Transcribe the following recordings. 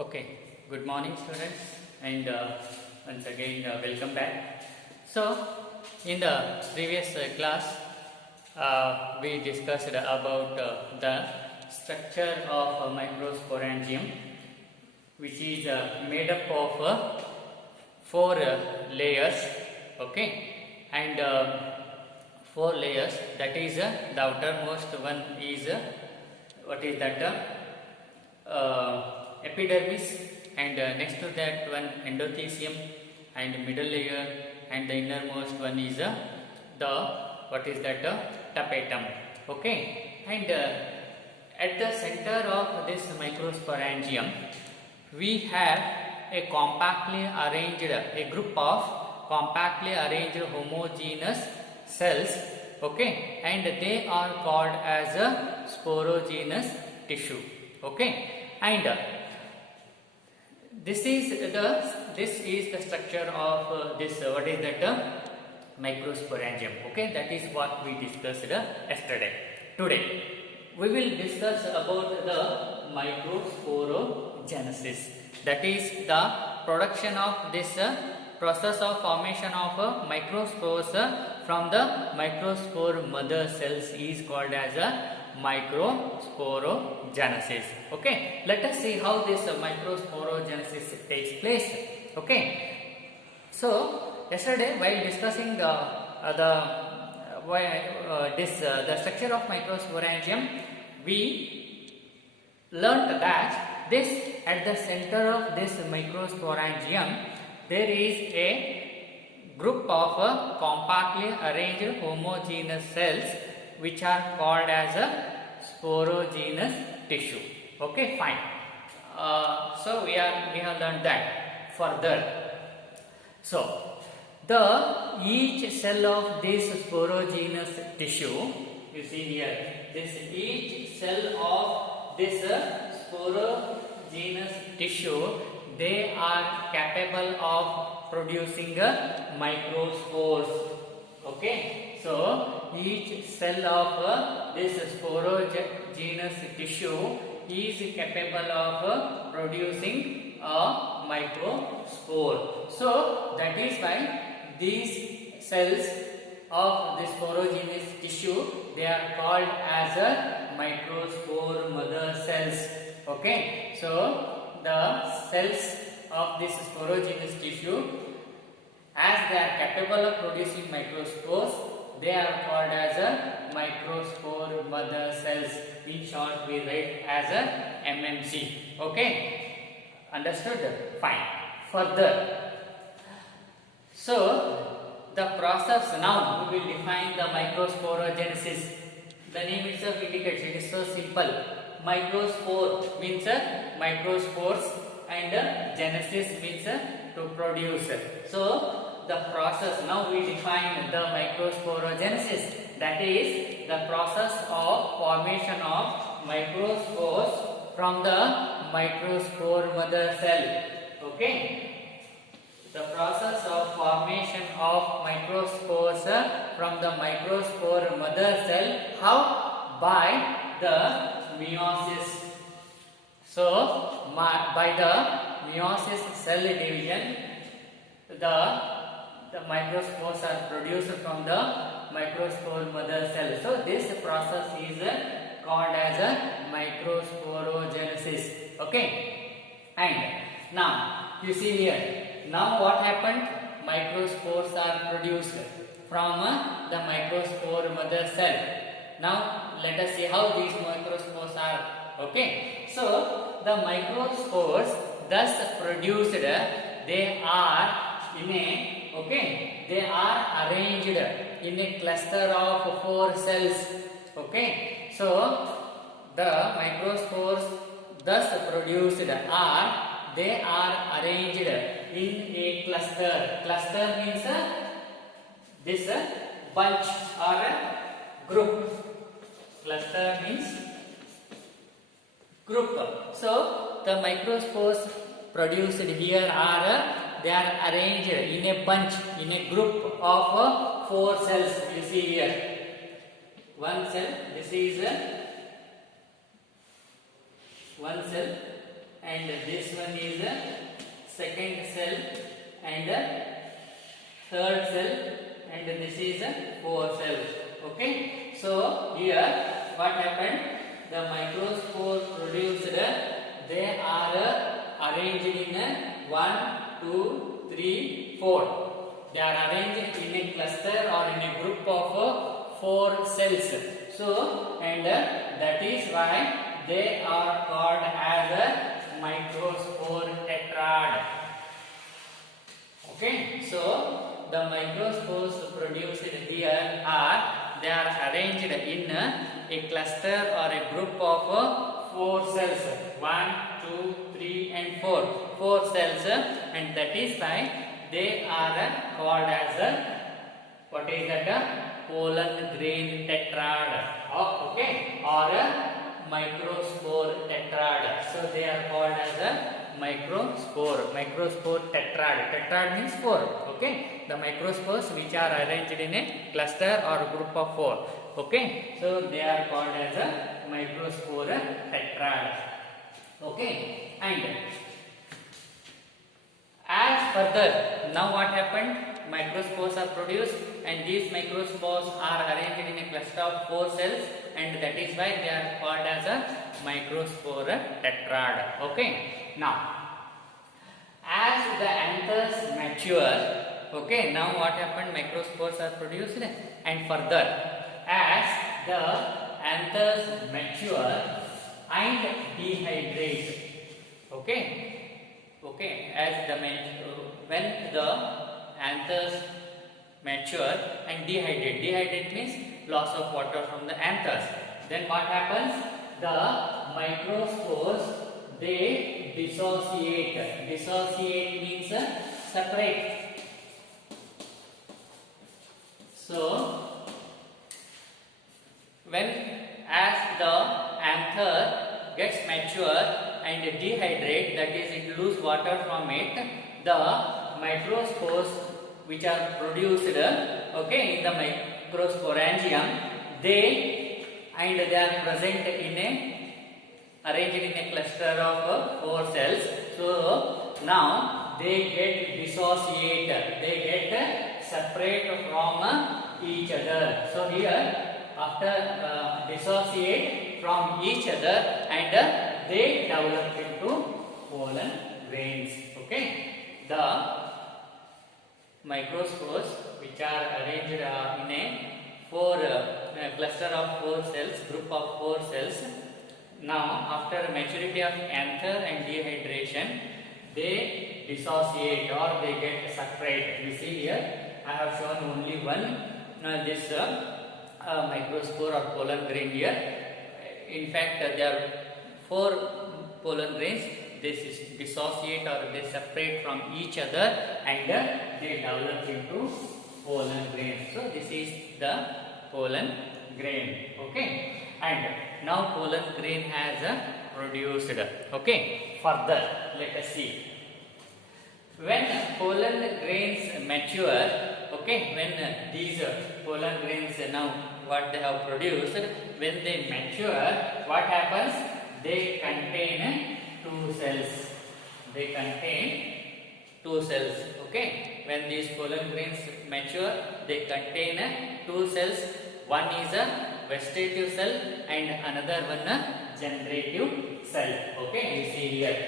Okay, good morning students, and once again welcome back. So in the previous class we discussed about the structure of microsporangium, which is made up of four layers. Okay, and four layers, that is the outermost one is what is that epidermis, and next to that one endothelium, and middle layer, and the innermost one is the what is that tapetum. Okay, and at the center of this microsporangium we have a compactly arranged, a group of compactly arranged homogeneous cells. Okay, and they are called as a sporogenous tissue. Okay, and this is the structure of this what is that microsporangium. Okay, that is what we discussed yesterday. Today we will discuss about the microsporogenesis, that is the production of this process of formation of microspores from the microspore mother cells is called as a microsporogenesis. Okay, let us see how this microsporogenesis takes place. Okay, so yesterday while discussing the structure of microsporangium, we learnt that this at the center of this microsporangium there is a group of compactly arranged homogeneous cells which are called as a sporogenous tissue. Okay, fine. So we have learned that further. So each cell of this sporogenous tissue, you see here, each cell of this sporogenous tissue, they are capable of producing microspores. Okay, so each cell of this sporogenous tissue is capable of producing a microspore. So that is why these cells of this sporogenous tissue, they are called as a microspore mother cells. Okay, so the cells of this sporogenous tissue, as they are capable of producing microspores, they are called as a microspore mother cells. In short, we write as a MMC. Okay, understood? Fine. Further, so the process, now we will define the microsporogenesis. The name itself indicates, it is so simple. Microspore means microspores, and genesis means to produce. So the process, now we define the microsporogenesis, that is the process of formation of microspores from the microspore mother cell. Okay, the process of formation of microspores from the microspore mother cell. How? By the meiosis. So by the meiosis cell division, the microspores are produced from the microspore mother cell. So this process is called as a microsporogenesis. Okay, and now you see here, now what happened? Microspores are produced from the microspore mother cell. Now let us see how these microspores are. Okay, so the microspores thus produced, they are in a, okay, they are arranged in a cluster of 4 cells. Okay, so the microspores thus produced are, they are arranged in a cluster. Cluster means this bunch or a group. Cluster means group. So the microspores produced here are, they are arranged in a bunch, in a group of 4 cells. You see here, one cell, this is one cell, and this one is a second cell and a third cell, and this is a fourth cell. Okay, so here what happened, the microspore produced, they are arranged in a 1 2 3 4. They are arranged in a cluster or in a group of 4 cells. So, and that is why they are called as a microspore tetrad. Okay, so the microspores produced here are, they are arranged in a cluster or a group of 4 cells, 1 2 3 and 4, 4 cells, and that is why they are called as a, what is that, pollen grain tetrad, okay, or a microspore tetrad. So they are called as a microspore tetrad. Tetrad means 4. Okay, the microspores which are arranged in a cluster or group of 4. Okay, so they are called as a microspore tetrad. Okay, and as further, now what happened? Microspores are produced, and these microspores are arranged in a cluster of 4 cells, and that is why they are called as a microspore tetrad. Okay, now as the anthers mature, okay, now what happened? Microspores are produced, and further as the anthers mature and dehydrate, okay, as the when the anthers mature and dehydrate means loss of water from the anthers, then what happens? The microspores, they dissociate. Dissociate means separate. So when as the anther gets mature and dehydrate, that is, it lose water from it, the microspores which are produced, okay, in the microsporangium, they are present in a, arranged in a cluster of 4 cells. So now they get dissociated, they get separate from each other. So here after dissociate from each other, and they develop into pollen grains. Okay, the microspores which are arranged in a cluster of 4 cells, group of 4 cells. Now after maturity of anther and dehydration, they dissociate or they get separate. You see here I have shown only one this microspore or pollen grain here. In fact, there are 4 pollen grains. They dissociate or they separate from each other, and they develop into pollen grains. So this is the pollen grain. Okay, and now pollen grain has produced. Okay, further let us see. When pollen grains mature, okay, when these pollen grains now what they have produced, when they mature, what happens? They contain 2 cells. They contain 2 cells. Okay, when these pollen grains mature, they contain 2 cells. One is a vegetative cell and another one a generative cell. Okay, you see here.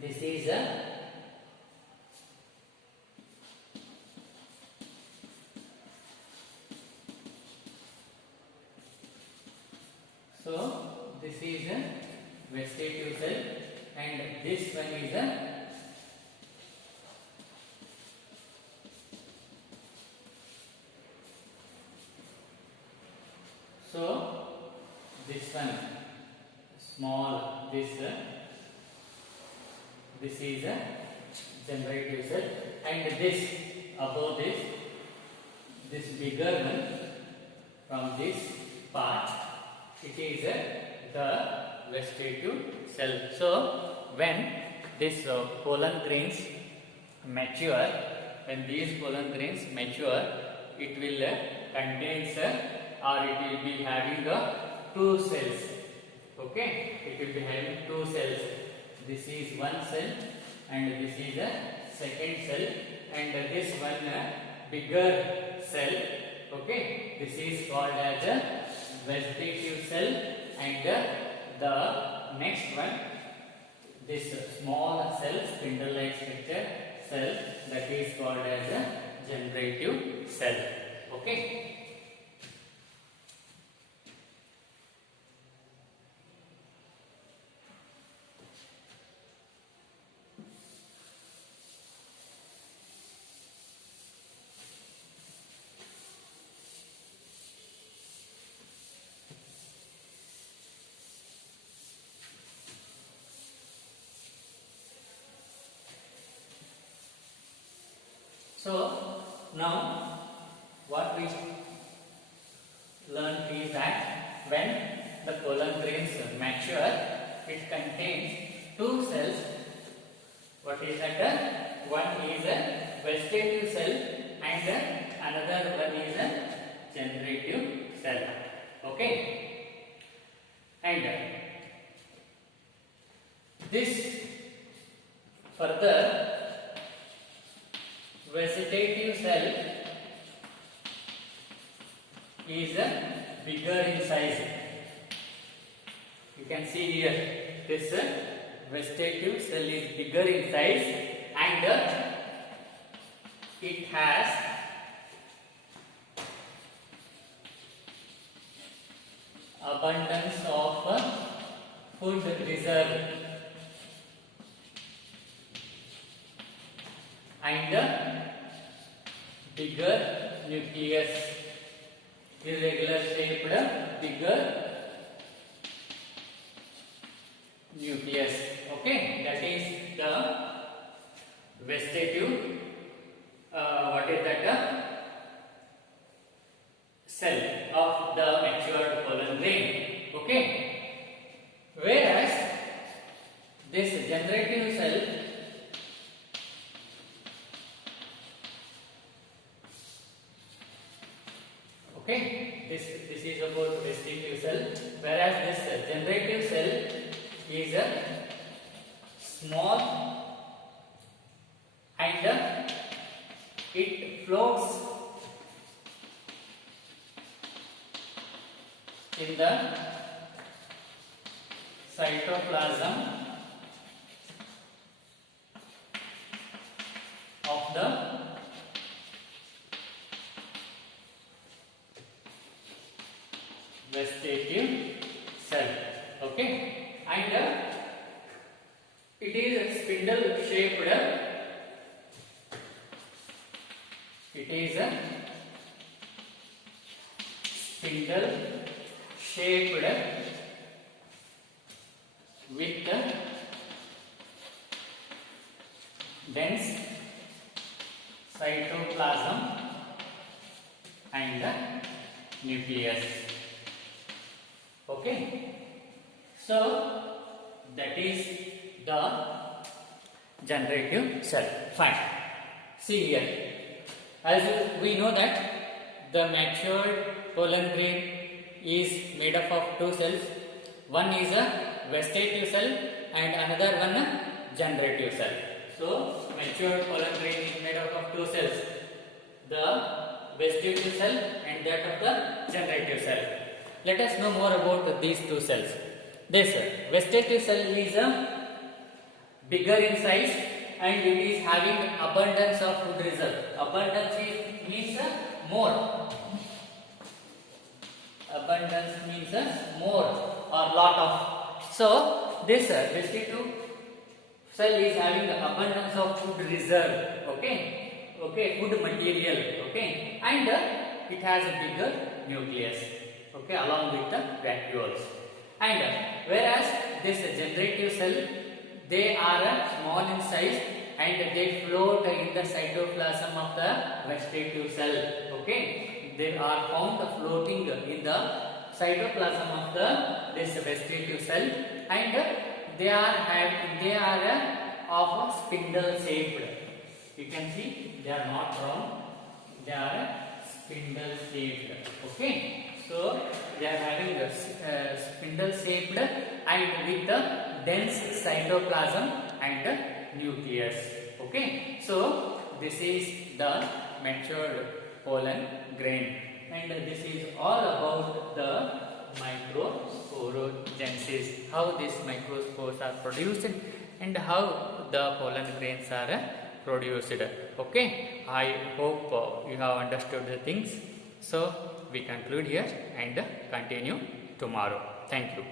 This is a this is a vegetative cell, and this one is a this one small, this is a generative cell, and this above this bigger one from this part, it is the vegetative cell. So when this pollen grains mature, when these pollen grains mature, it will contains or it will be having 2 cells. Okay, it will be having 2 cells. This is one cell and this is a second cell, and this one bigger cell. Okay, this is called as a vegetative cell, and the next one, this small cell, spindle-like structure cell, that is called as a generative cell. Okay. So now what we learned is that when the pollen grains mature, it contains two cells. What is that? One is a vegetative cell and another one is a generative cell. Okay. And this further vegetative cell is bigger in size. You can see here, this vegetative cell is bigger in size, and it has abundance of food reserve and bigger nucleus, irregular shaped bigger nucleus. Okay, that is the vegetative what is that cell of the matured pollen grain. Okay, whereas this generative cell okay, this is about vegetative cell, whereas this generative cell is a small and it floats in the cytoplasm of the vegetative cell. Okay, and it is spindle shaped. It is a spindle shaped with dense cytoplasm and nucleus. Okay, so that is the generative cell. Fine. See here, as we know that the matured pollen grain is made up of two cells. One is a vegetative cell and another one a generative cell. So matured pollen grain is made up of two cells, the vegetative cell and that of the generative cell. Let us know more about these two cells. This vegetative cell is bigger in size and it is having abundance of food reserve. Abundance means more. Abundance means more or lot of. So this vegetative cell is having abundance of food reserve. Okay, food material. Okay, and it has a bigger nucleus. Okay, along with the vacuoles. And whereas this generative cell, they are small in size and they float in the cytoplasm of the vegetative cell. Okay, they are found floating in the cytoplasm of this vegetative cell, and they are of spindle shaped. You can see they are not round, they are spindle shaped. Okay, So they are having a spindle shaped and with the dense cytoplasm and nucleus. Okay, so this is the matured pollen grain, and this is all about the microsporogenesis, how these microspores are produced and how the pollen grains are produced. Okay, I hope you have understood the things. So we conclude here and continue tomorrow. Thank you.